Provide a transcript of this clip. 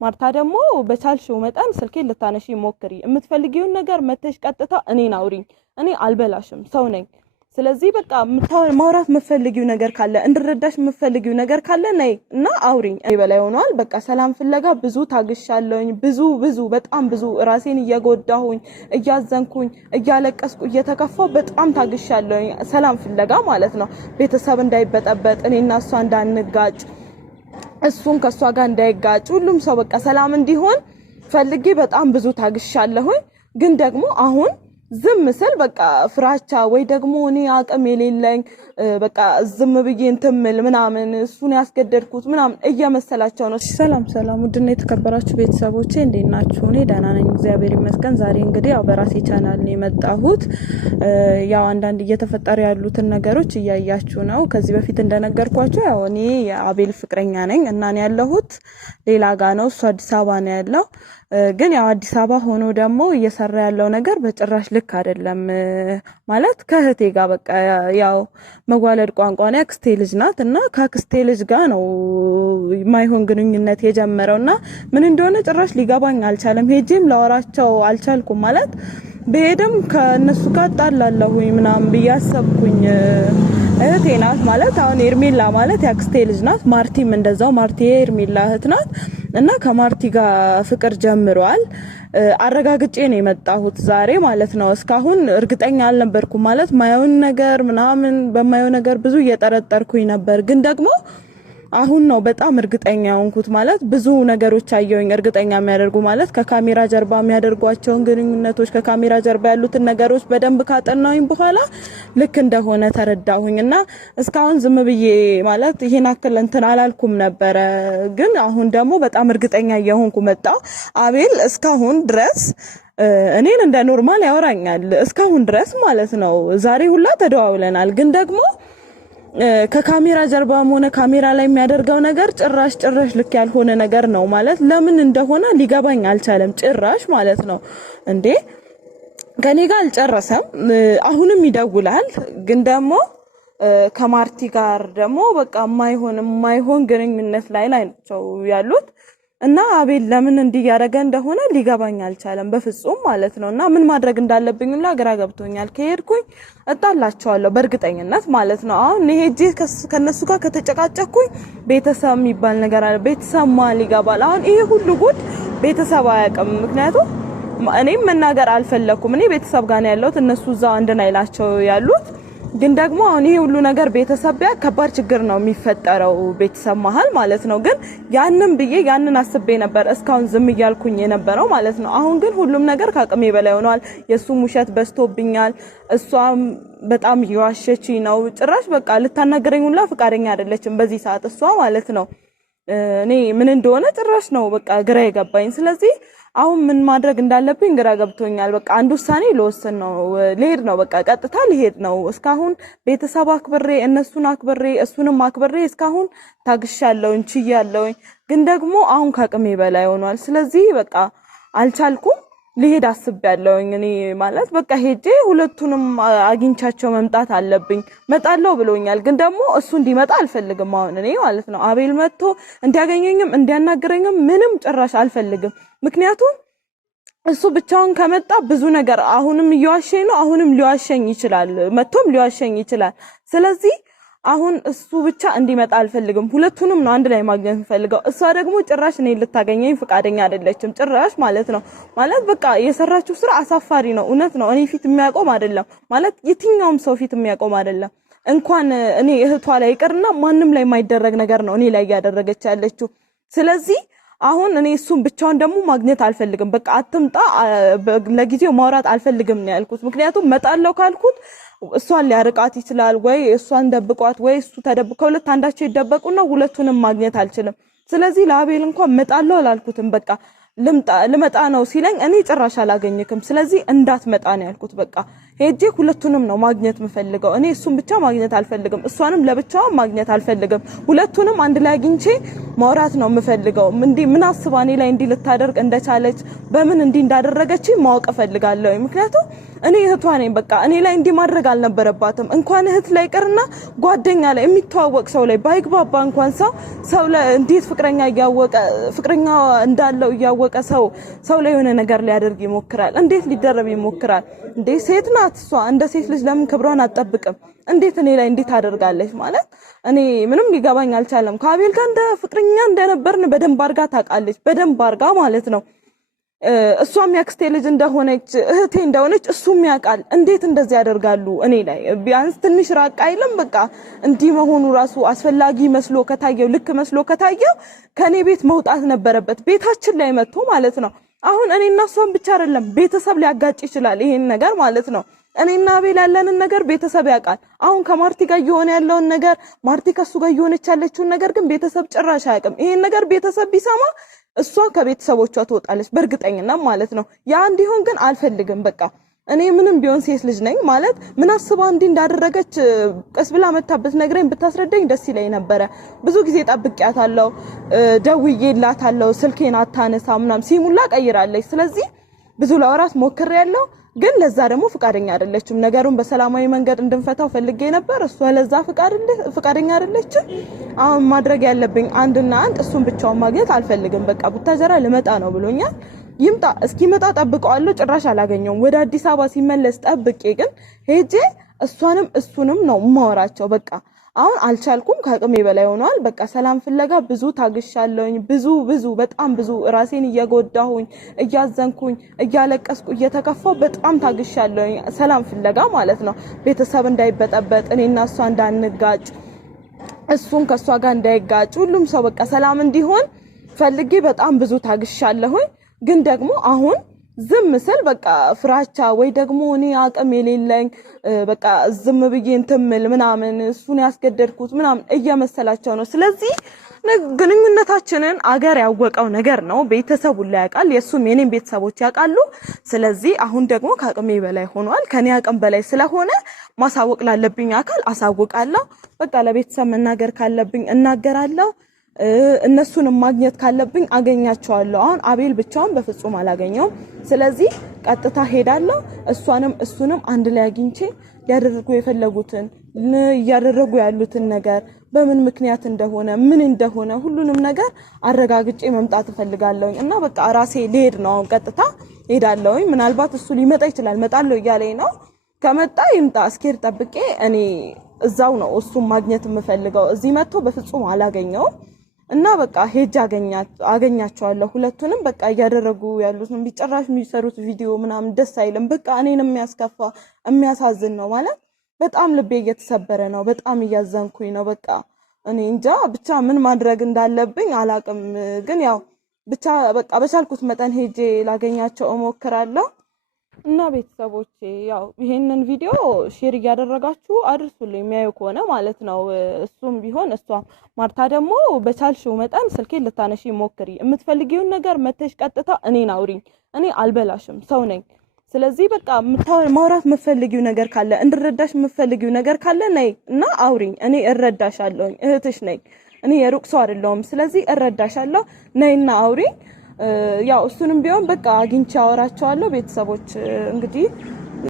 ማርታ ደግሞ በቻልሽው መጠን ስልኬን ልታነሺ ሞክሪ የምትፈልጊውን ነገር መተሽ ቀጥታ እኔን አውሪኝ እኔ አልበላሽም ሰው ነኝ ስለዚህ በቃ ማውራት መፈልጊው ነገር ካለ እንድረዳሽ መፈልጊው ነገር ካለ ነይ እና አውሪኝ ይበላይ ሆኗል በቃ ሰላም ፍለጋ ብዙ ታግሻለሁኝ ብዙ በጣም ብዙ ራሴን እየጎዳሁኝ እያዘንኩኝ እያለቀስኩ እየተከፋው በጣም ታግሻለሁኝ ሰላም ፍለጋ ማለት ነው ቤተሰብ እንዳይበጠበጥ እኔና እሷ እንዳንጋጭ እሱን ከሷ ጋር እንዳይጋጭ ሁሉም ሰው በቃ ሰላም እንዲሆን ፈልጌ በጣም ብዙ ታግሻለሁኝ ግን ደግሞ አሁን ዝም ስል በቃ ፍራቻ ወይ ደግሞ እኔ አቅም የሌለኝ በቃ ዝም ብዬ እንትምል ምናምን እሱን ያስገደድኩት ምናምን እየመሰላቸው ነው ሰላም ውድና የተከበራችሁ ቤተሰቦቼ እንዴት ናችሁ እኔ ደህና ነኝ እግዚአብሔር ይመስገን ዛሬ እንግዲህ ያው በራሴ ቻናል ነው የመጣሁት ያው አንዳንድ እየተፈጠሩ ያሉትን ነገሮች እያያችሁ ነው ከዚህ በፊት እንደነገርኳችሁ ያው እኔ የአቤል ፍቅረኛ ነኝ እና እኔ ያለሁት ሌላ ጋር ነው እሱ አዲስ አበባ ነው ያለው ግን ያው አዲስ አበባ ሆኖ ደግሞ እየሰራ ያለው ነገር በጭራሽ ልክ አይደለም ማለት ከህቴ ጋር በቃ ያው መጓለድ ቋንቋ ነው አክስቴ ልጅ ናት እና ከአክስቴ ልጅ ጋር ነው ማይሆን ግንኙነት የጀመረውና ምን እንደሆነ ጭራሽ ሊገባኝ አልቻለም ሄጄም ላወራቸው አልቻልኩም ማለት በሄደም ከነሱ ጋር ጣላለሁኝ ምናምን በያሰብኩኝ እህቴ ናት ማለት አሁን ኤርሜላ ማለት ያክስቴ ልጅ ናት ማርቲም እንደዛው ማርቲ ኤርሜላ እህት ናት እና ከማርቲ ጋር ፍቅር ጀምሯል አረጋግጬ ነው የመጣሁት ዛሬ ማለት ነው እስካሁን እርግጠኛ አልነበርኩም ማለት ማየውን ነገር ምናምን በማየው ነገር ብዙ እየጠረጠርኩኝ ነበር ግን ደግሞ አሁን ነው በጣም እርግጠኛ ሆንኩት ማለት ብዙ ነገሮች አየሁኝ እርግጠኛ የሚያደርጉ ማለት ከካሜራ ጀርባ የሚያደርጓቸው ግንኙነቶች ከካሜራ ጀርባ ያሉትን ነገሮች በደንብ ካጠናሁኝ በኋላ ልክ እንደሆነ ተረዳሁኝና እስካሁን ዝም ብዬ ማለት ይሄን አክል እንትን አላልኩም ነበር ግን አሁን ደግሞ በጣም እርግጠኛ እየሆንኩ መጣሁ አቤል እስካሁን ድረስ እኔን እንደ ኖርማል ያወራኛል እስካሁን ድረስ ማለት ነው ዛሬ ሁላ ተደዋውለናል ግን ደግሞ ከካሜራ ጀርባም ሆነ ካሜራ ላይ የሚያደርገው ነገር ጭራሽ ልክ ያልሆነ ነገር ነው ማለት ለምን እንደሆነ ሊገባኝ አልቻለም ጭራሽ ማለት ነው እንዴ ከኔ ጋር አልጨረሰም አሁንም ይደውላል ግን ደግሞ ከማርቲ ጋር ደግሞ በቃ የማይሆን ግንኙነት ላይ ናቸው ያሉት እና አቤል ለምን እንዲያረጋ እንደሆነ ሊገባኝ አልቻለም በፍጹም ማለት ነውና ምን ማድረግ እንዳለብኝና ግራ ገብቶኛል ከሄድኩኝ እጣላቸዋለሁ በእርግጠኝነት ማለት ነው አሁን ሄጄ ከነሱ ጋር ከተጨቃጨኩኝ ቤተሰብ የሚባል ነገር አለ ቤተሰብ ማን ይገባል አሁን ይሄ ሁሉ ጉድ ቤተሰብ አያውቅም ምክንያቱም እኔም መናገር አልፈለኩም እኔ ቤተሰብ ጋር ነው ያለሁት እነሱ እዛው አንድ ናይላቸው ያሉት ግን ደግሞ አሁን ይሄ ሁሉ ነገር ቤተሰብ ያ ከባድ ችግር ነው የሚፈጠረው ቤተሰብ መሃል ማለት ነው ግን ያንን አስቤ ነበር እስካሁን ዝም ይያልኩኝ የነበረው ማለት ነው አሁን ግን ሁሉም ነገር ካቅሜ በላይ ሆኗል የሱ ሙሸት በስቶብኛል እሷም በጣም ይዋሸች ነው ጭራሽ በቃ ልታናገረኝ ሁላ ፍቃደኛ አይደለችም በዚህ ሰዓት እሷ ማለት ነው እኔ ምን እንደሆነ ጭራሽ ነው በቃ ግራ የገባኝ ስለዚህ አሁን ምን ማድረግ እንዳለብኝ ግራ ገብቶኛል በቃ አንድ ውሳኔ ልወስን ነው ልሄድ ነው በቃ ቀጥታ ልሄድ ነው እስካሁን ቤተሰብ አክብሬ እነሱን አክብሬ እሱንም አክብሬ እስካሁን ታግሻለሁ እንችያለሁ ግን ደግሞ አሁን ካቅሜ በላይ ሆኗል ስለዚህ በቃ አልቻልኩም ልሄድ አስቤያለሁ እኔ ማለት በቃ ሄጄ ሁለቱንም አግኝቻቸው መምጣት አለብኝ መጣለው ብሎኛል ግን ደግሞ እሱ እንዲመጣ አልፈልግም አሁን እኔ ማለት ነው አቤል መጥቶ እንዲያገኘኝም እንዲያናገረኝም ምንም ጭራሽ አልፈልግም ምክንያቱም እሱ ብቻውን ከመጣ ብዙ ነገር አሁንም ይዋሸኝ ነው አሁንም ሊዋሸኝ ይችላል መጥቶም ሊዋሸኝ ይችላል ስለዚህ አሁን እሱ ብቻ እንዲመጣ አልፈልግም ሁለቱንም ነው አንድ ላይ ማግኘት ፈልገው እሷ ደግሞ ጭራሽ እኔ ልታገኘኝ ፍቃደኛ አይደለችም ጭራሽ ማለት ነው ማለት በቃ የሰራችው ስራ አሳፋሪ ነው እውነት ነው እኔ ፊት የሚያቆም አይደለም ማለት የትኛውም ሰው ፊት የሚያቆም አይደለም እንኳን እኔ እህቷ ላይ ይቅርና ማንንም ላይ የማይደረግ ነገር ነው እኔ ላይ ያደረገች ያለችው ስለዚህ አሁን እኔ እሱን ብቻውን ደግሞ ማግኘት አልፈልግም በቃ አትምጣ ለጊዜው ማውራት አልፈልግም ነው ያልኩት ምክንያቱም መጣለው ካልኩት እሷን ሊያርቃት ይችላል ወይ እሷን ደብቋት ወይ እሱ ተደብቀው ሁለት አንዳቸው ይደበቁና ሁለቱንም ማግኘት አልችልም ስለዚህ ለአቤል እንኳን መጣለው አላልኩትም በቃ ልመጣ ነው ሲለኝ እኔ ጭራሽ አላገኘክም ስለዚህ እንዳትመጣ ነው ያልኩት በቃ ሄጄ ሁለቱንም ነው ማግኘት የምፈልገው። እኔ እሱን ብቻ ማግኘት አልፈልግም፣ እሷንም ለብቻዋ ማግኘት አልፈልግም። ሁለቱንም አንድ ላይ አግኝቼ ማውራት ነው የምፈልገው። ምን አስባ እኔ ላይ እንዲህ ልታደርግ እንደቻለች በምን እንዲህ እንዳደረገች ማወቅ ፈልጋለሁ። ምክንያቱም እኔ እህቷ ነኝ። በቃ እኔ ላይ እንዲህ ማድረግ አልነበረባትም። እንኳን እህት ላይ ቀርና ጓደኛ ላይ የሚተዋወቅ ሰው ላይ ባይግባባ እንኳን ሰው ላይ እንዴት ፍቅረኛ እንዳለው እያወቀ ሰው ላይ የሆነ ነገር ሊያደርግ ይሞክራል? እንዴት ሊደረብ ይሞክራል? እንዴ ሴት ናት እሷ። እንደ ሴት ልጅ ለምን ክብሯን አትጠብቅም? እንዴት እኔ ላይ እንዴት አደርጋለች? ማለት እኔ ምንም ሊገባኝ አልቻለም። ከአቤል ጋር እንደ ፍቅረኛ እንደነበርን በደንብ አርጋ ታውቃለች፣ በደንብ አርጋ ማለት ነው። እሷም ያክስቴ ልጅ እንደሆነች እህቴ እንደሆነች እሱም ያውቃል። እንዴት እንደዚህ ያደርጋሉ እኔ ላይ? ቢያንስ ትንሽ ራቅ አይልም? በቃ እንዲህ መሆኑ ራሱ አስፈላጊ መስሎ ከታየው፣ ልክ መስሎ ከታየው ከኔ ቤት መውጣት ነበረበት፣ ቤታችን ላይ መጥቶ ማለት ነው። አሁን እኔና እሷን ብቻ አይደለም ቤተሰብ ሊያጋጭ ይችላል ይሄን ነገር ማለት ነው። እኔና አቤል ያለንን ነገር ቤተሰብ ያውቃል። አሁን ከማርቲ ጋር እየሆነ ያለውን ነገር፣ ማርቲ ከሱ ጋር እየሆነች ያለችውን ነገር ግን ቤተሰብ ጭራሽ አያውቅም። ይሄን ነገር ቤተሰብ ቢሰማ እሷ ከቤተሰቦቿ ትወጣለች በእርግጠኝነት ማለት ነው። ያ እንዲሆን ግን አልፈልግም። በቃ እኔ ምንም ቢሆን ሴት ልጅ ነኝ ማለት ምን አስባ እንዲህ እንዳደረገች ቀስ ብላ መታበት ነግረኝ ብታስረዳኝ ደስ ይለኝ ነበረ። ብዙ ጊዜ ጠብቂያታለሁ፣ ደውዬላታለሁ፣ ስልኬን አታነሳ ምናምን ሲሙላ ቀይራለች። ስለዚህ ብዙ ለወራት ሞክሬያለሁ፣ ግን ለዛ ደግሞ ፍቃደኛ አይደለችም። ነገሩን በሰላማዊ መንገድ እንድንፈታው ፈልጌ ነበር፣ እሷ ለዛ ፍቃደኛ አይደለችም። አሁን ማድረግ ያለብኝ አንድና አንድ እሱን ብቻውን ማግኘት አልፈልግም። በቃ ቡታጀራ ልመጣ ነው ብሎኛል። ይምጣ፣ እስኪመጣ ጠብቀዋለሁ። ጭራሽ አላገኘውም። ወደ አዲስ አበባ ሲመለስ ጠብቄ ግን ሄጄ እሱንም ነው ማወራቸው። በቃ አሁን አልቻልኩም፣ ከአቅሜ በላይ ሆኗል። በቃ ሰላም ፍለጋ ብዙ ታግሻለሁኝ፣ በጣም ብዙ ራሴን እየጎዳሁኝ፣ እያዘንኩኝ፣ እያለቀስኩ፣ እየተከፋው በጣም ታግሻለሁኝ። ሰላም ፍለጋ ማለት ነው። ቤተሰብ እንዳይበጠበጥ፣ እኔና እሷ እንዳንጋጭ፣ እሱን ከሷ ጋር እንዳይጋጭ፣ ሁሉም ሰው በቃ ሰላም እንዲሆን ፈልጌ በጣም ብዙ ታግሻለሁኝ። ግን ደግሞ አሁን ዝም ስል በቃ ፍራቻ ወይ ደግሞ እኔ አቅም የሌለኝ በቃ ዝም ብዬ እንትምል ምናምን እሱን ያስገደድኩት ምናምን እየመሰላቸው ነው። ስለዚህ ግንኙነታችንን አገር ያወቀው ነገር ነው። ቤተሰቡ ላይ ያውቃል፣ የሱም የኔም ቤተሰቦች ያውቃሉ። ስለዚህ አሁን ደግሞ ከአቅሜ በላይ ሆኗል። ከኔ አቅም በላይ ስለሆነ ማሳወቅ ላለብኝ አካል አሳውቃለሁ። በቃ ለቤተሰብ መናገር ካለብኝ እናገራለሁ። እነሱንም ማግኘት ካለብኝ አገኛቸዋለሁ። አሁን አቤል ብቻውን በፍጹም አላገኘውም። ስለዚህ ቀጥታ ሄዳለሁ። እሱንም አንድ ላይ አግኝቼ ያደረጉ የፈለጉትን ያደረጉ ያሉትን ነገር በምን ምክንያት እንደሆነ ምን እንደሆነ ሁሉንም ነገር አረጋግጬ መምጣት እፈልጋለሁኝ። እና በቃ ራሴ ልሄድ ነው። ቀጥታ ሄዳለሁኝ። ምናልባት እሱ ሊመጣ ይችላል፣ መጣለው እያለኝ ነው። ከመጣ ይምጣ፣ እስኪር ጠብቄ እኔ እዛው ነው እሱን ማግኘት የምፈልገው። እዚህ መጥቶ በፍጹም አላገኘውም። እና በቃ ሄጅ አገኛቸዋለሁ ሁለቱንም። በቃ እያደረጉ ያሉትን ቢጨራሽ የሚሰሩት ቪዲዮ ምናምን ደስ አይልም። በቃ እኔንም የሚያስከፋ የሚያሳዝን ነው ማለት በጣም ልቤ እየተሰበረ ነው። በጣም እያዘንኩኝ ነው። በቃ እኔ እንጃ ብቻ ምን ማድረግ እንዳለብኝ አላቅም። ግን ያው ብቻ በቃ በቻልኩት መጠን ሄጄ ላገኛቸው እሞክራለሁ። እና ቤተሰቦቼ ያው ይሄንን ቪዲዮ ሼር እያደረጋችሁ አድርሱልኝ፣ የሚያዩ ከሆነ ማለት ነው። እሱም ቢሆን እሷ ማርታ ደግሞ በቻልሽው መጠን ስልኬን ልታነሺ ሞክሪ። የምትፈልጊውን ነገር መተሽ ቀጥታ እኔን አውሪኝ። እኔ አልበላሽም፣ ሰው ነኝ። ስለዚህ በቃ ማውራት የምትፈልጊው ነገር ካለ፣ እንድረዳሽ የምትፈልጊው ነገር ካለ ነይ እና አውሪኝ። እኔ እረዳሻለሁ፣ እህትሽ ነኝ። እኔ የሩቅ ሰው አይደለሁም። ስለዚህ እረዳሻለሁ፣ ነይና አውሪኝ። ያው እሱንም ቢሆን በቃ አግኝቼ አወራቸዋለሁ። ቤተሰቦች እንግዲህ